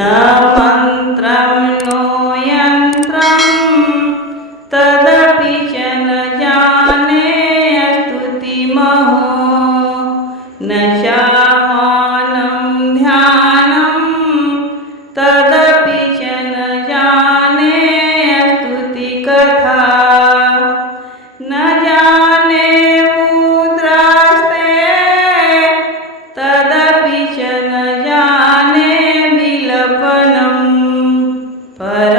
ಮಂತ್ರ But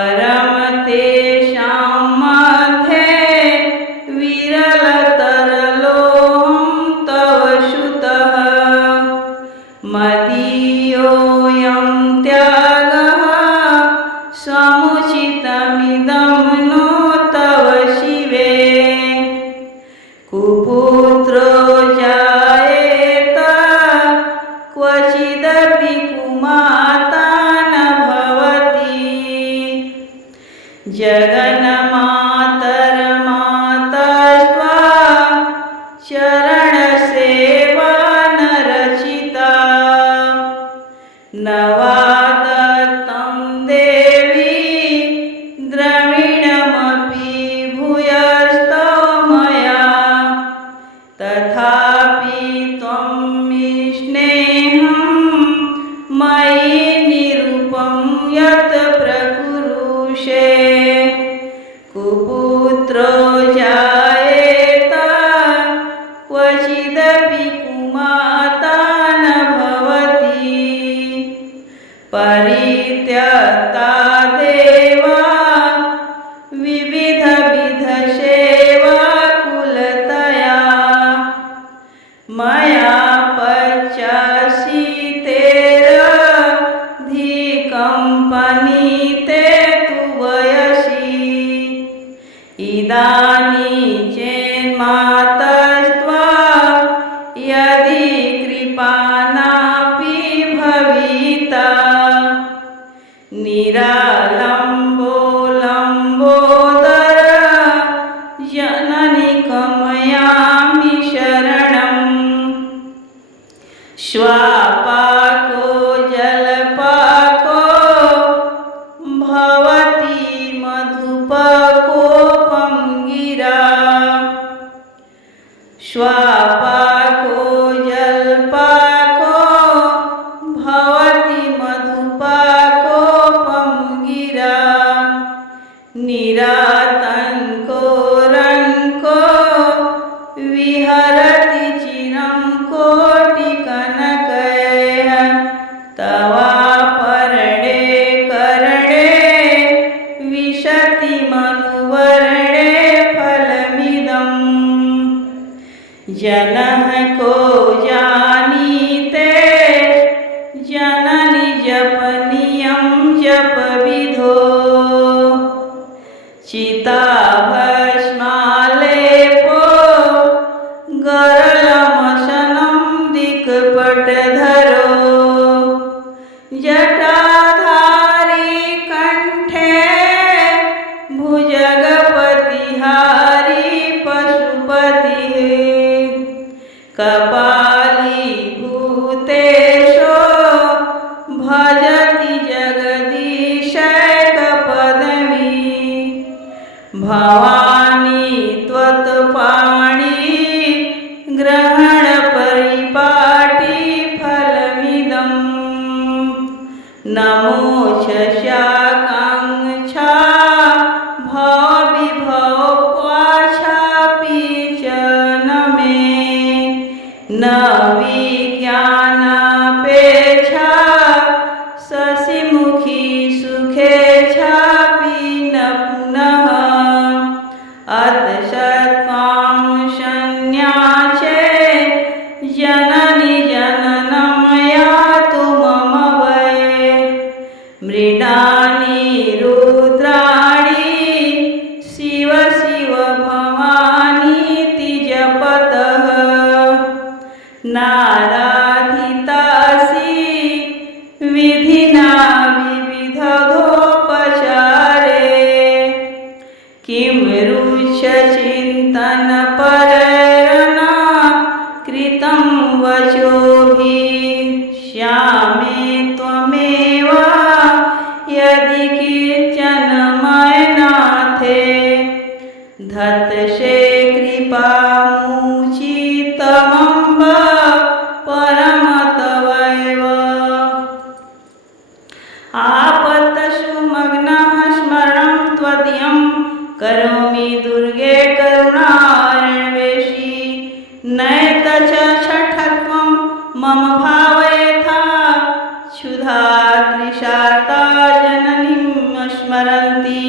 But Hare Namah. तत्त्वा यदि कृपा नापि भवित। निरालम्बो लम्बोदर शरणं श्वा नमो शशाकाङ्क्षा भविभव पाशापि च न मे न विज्ञानापेक्षा शशिमुखी सुखे Vinan करोमि दुर्गे करुणारणवेशी नयत च छठत्वं मम भावयथा। क्षुधा कृशार्ता जननीम् स्मरन्ति।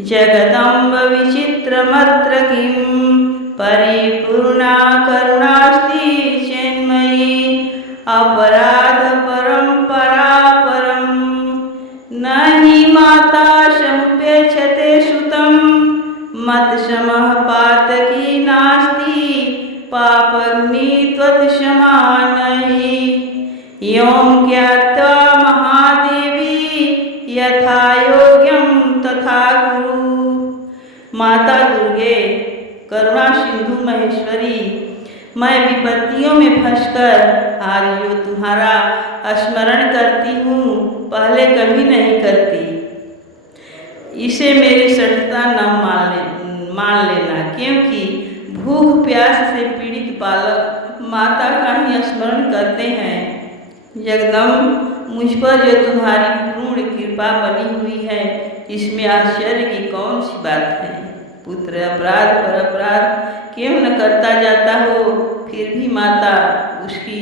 जगदम्ब विचित्रमत्र किं परिपूर्णा करुणास्ति चेन्मयी। अपरा मत्समः पातकी नास्ति पापग्नि त्वत्क्षमा नहि। यों ज्ञात्वा महादेवी, यथा योग्यं तथा गुरु। माता दुर्गे, करुणा सिंधु महेश्वरी, मैं विपत्तियों में फंसकर आज जो तुम्हारा स्मरण करती हूँ, पहले कभी नहीं करती। इसे मेरी सठता न मान ले मान लेना क्योंकि भूख, प्यास से पीड़ित बालक माता का ही स्मरण करते हैं। जगदम मुझ पर जो तुम्हारी पूर्ण कृपा बनी हुई है, इसमें आश्चर्य की कौन सी बात है? पुत्र, अपराध पर अपराध, क्यों न करता जाता हो? फिर भी माता उसकी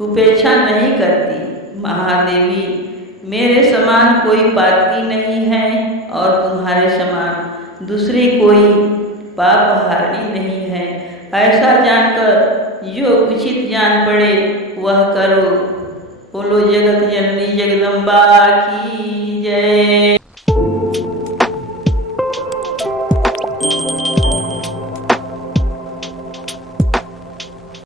उपेक्षा नहीं करती। महादेवी, मेरे समान कोई पातकी नहीं है, और तुम्हारे समान दूसरी कोई पाप हारणी नहीं है। ऐसा जानकर जो उचित जान पड़े, वह करो। बोलो, जगत जननी जगदम्बा की।